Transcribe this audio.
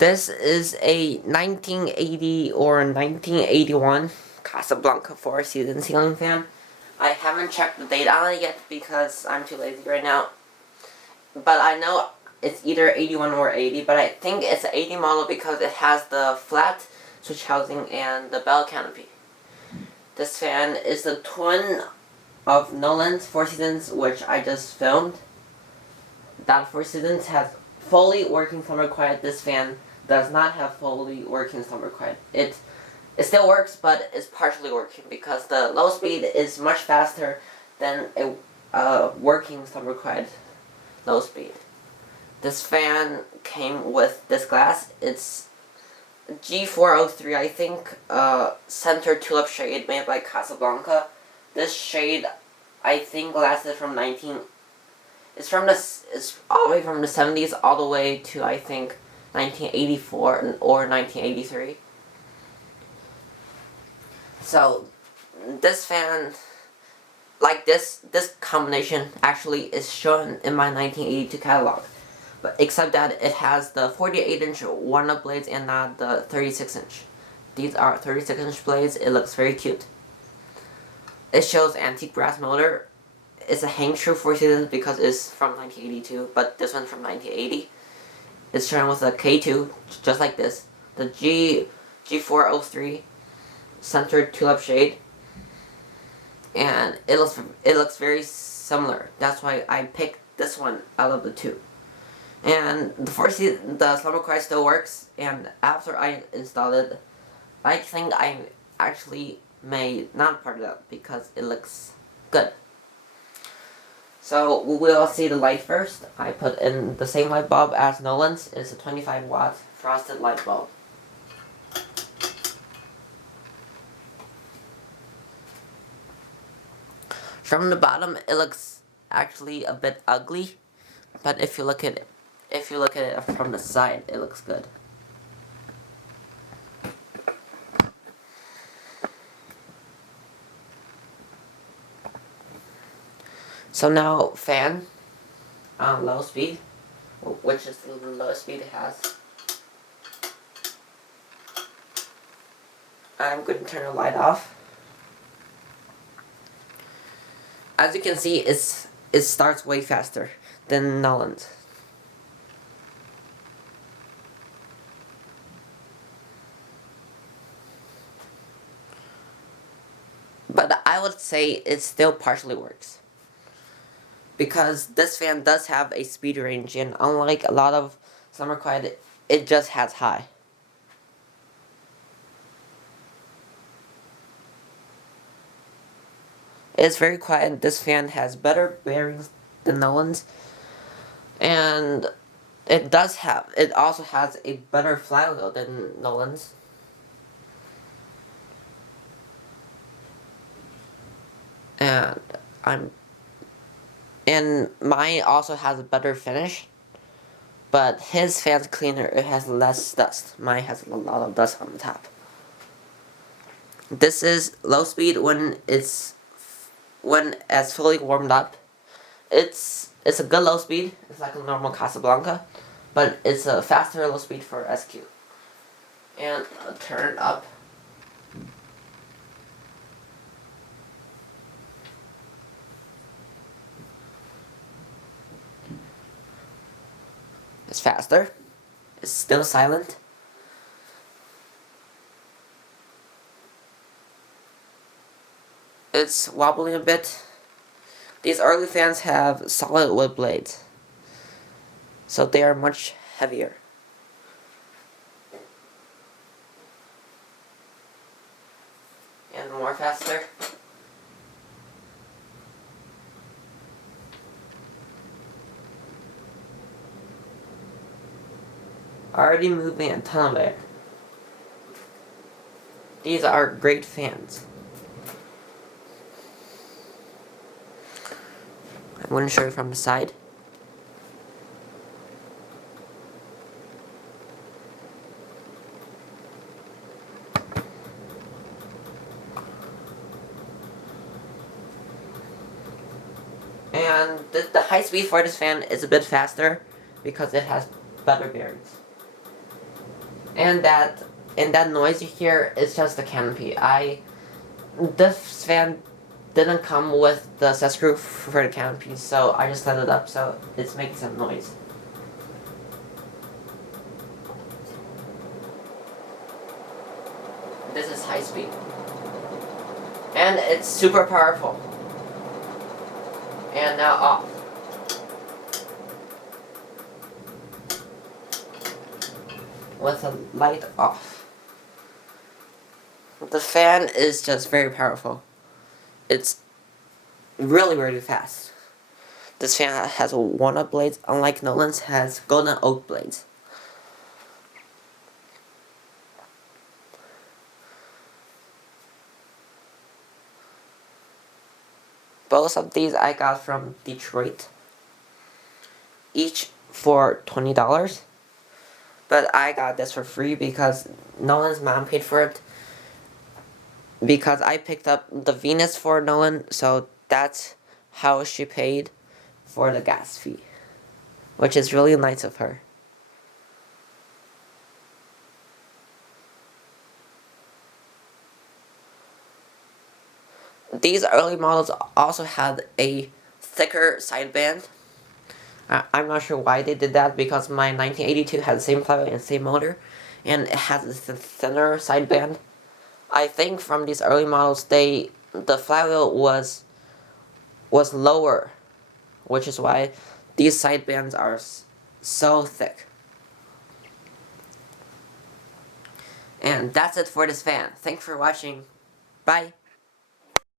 This is a 1980 or 1981 Casablanca Four Seasons ceiling fan. I haven't checked the date on it yet because I'm too lazy right now. But I know it's either 81 or 80, but I think it's an 80 model because it has the flat switch housing and the bell canopy. This fan is the twin of Nolan's Four Seasons, which I just filmed. That Four Seasons has fully working slumber quiet. This fan does not have fully working slumber quiet. It still works, but it's partially working because the low speed is much faster than a working slumber quiet low speed. This fan came with this glass. It's G403, I think, center tulip shade made by Casablanca. This shade, I think, lasted from it's all the way from the 70s all the way to, I think, 1984 or 1983. So this fan, like this combination actually is shown in my 1982 catalog, but except that it has the 48-inch Walnut blades and not the 36-inch. These are 36-inch blades. It looks very cute. It shows antique brass motor. It's a hang true Four Seasons because it's from 1982, but this one's from 1980. It's shown with a K2, just like this. The G403 centered tulip shade, and it looks very similar. That's why I picked this one out of the two. And the slumber quiet still works. And after I installed it, I think I actually may not part it out because it looks good. So we'll see the light first. I put in the same light bulb as Nolan's. It's a 25-watt frosted light bulb. From the bottom, it looks actually a bit ugly, but if you look at it from the side, it looks good. So now, fan on low speed, which is the lowest speed it has. I'm going to turn the light off. As you can see, it starts way faster than Nolan's. But I would say it still partially works, because this fan does have a speed range, and unlike a lot of slumber quiet, it just has high. It's very quiet. This fan has better bearings than Nolan's, and it also has a better flywheel than Nolan's. And mine also has a better finish, but his fan's cleaner. It has less dust. Mine has a lot of dust on the top. This is low speed when it's fully warmed up. It's a good low speed. It's like a normal Casablanca, but it's a faster low speed for SQ. And I'll turn it up. It's faster. It's still silent. It's wobbling a bit. These early fans have solid wood blades, so they are much heavier. And more faster. Already moving a ton of air. These are great fans. I'm going to show you from the side. And the high speed for this fan is a bit faster because it has better bearings. And that noise you hear is just the canopy. This fan didn't come with the set screw for the canopy, so I just set it up so it's making some noise. This is high speed. And it's super powerful. And now off. With the light off. The fan is just very powerful. It's really, really fast. This fan has walnut blades, unlike Nolan's has golden oak blades. Both of these I got from Detroit. Each for $20. But I got this for free because Nolan's mom paid for it. Because I picked up the Venus for Nolan, so that's how she paid for the gas fee. Which is really nice of her. These early models also had a thicker sideband. I'm not sure why they did that because my 1982 had the same flywheel and same motor, and it has a thinner sideband. I think from these early models, the flywheel was lower, which is why these sidebands are so thick. And that's it for this fan. Thanks for watching. Bye.